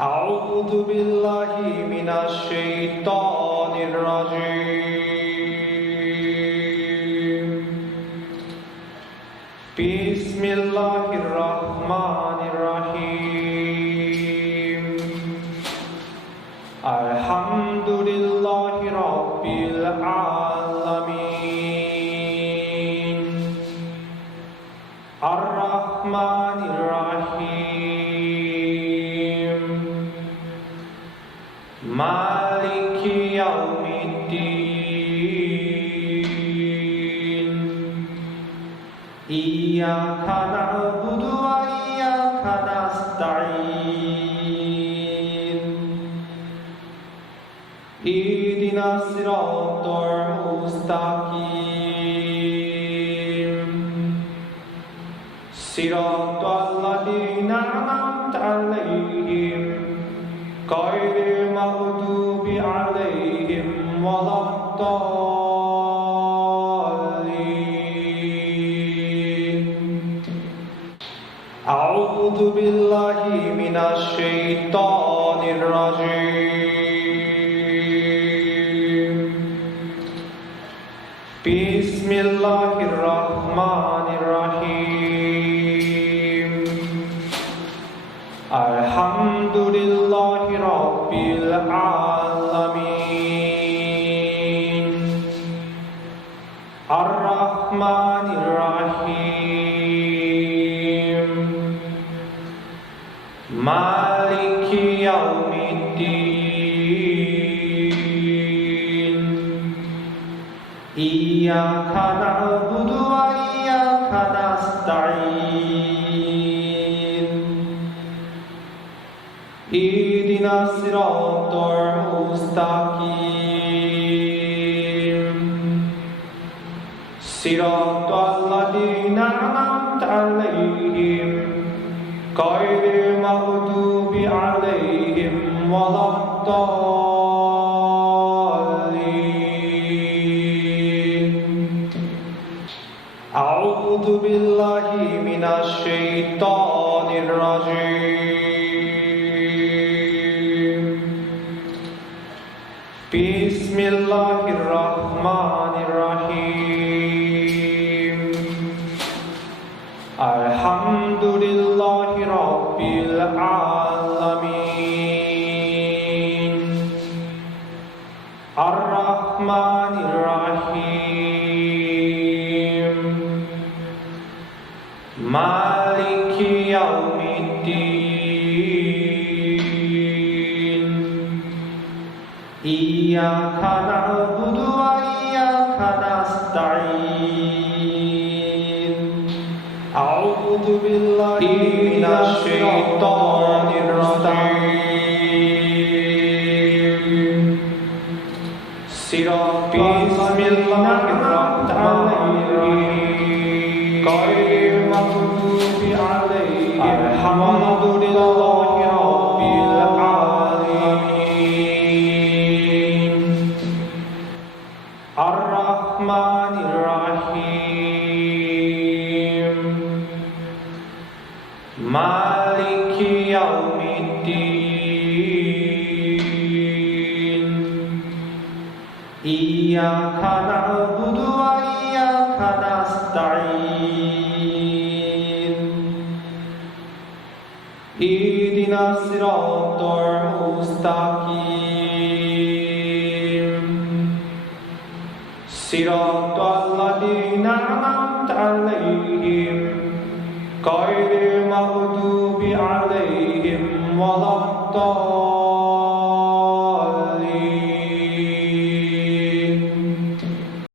أعوذ بالله من الشيطان الرجيم بسم الله الرحمن الرحيم الحمد لله رب العالمين الرحمن الرحيم مالك يوم الدين إياك نعبد وإياك نستعين اهدنا الصراط المستقيم صراط الذين أنعمت عليهم غير المغضوب عليهم ولا الضالين أعوذ بالله من الشيطان الرجيم بسم الله الرحمن الرحيم الحمد لله رب العالمين الرحمن الرحيم مالك يوم الدين إياك نعبد وإياك نستعين اهدنا الصراط المستقيم صراط الذين أنعمت عليهم غير المغضوب عليهم ولا الضالين أعوذ بالله من الشيطان الرجيم بسم الله الرحمن الرحيم الحمد لله رب العالمين الرحمن الرحيم مالك يوم الدين إياك نعبد وإياك نستعين أعوذ بالله من الشيطان الرجيم بسم الله الرحمن الرحيم غير المغضوب عليهم الحمد لله رب العالمين الرحمن الرحيم مالك يوم الدين إياك نعبد وإياك نستعين اهدنا الصراط المستقيم صراط الذين أنعمت عليهم غير المغضوب عليهم ولا الضالين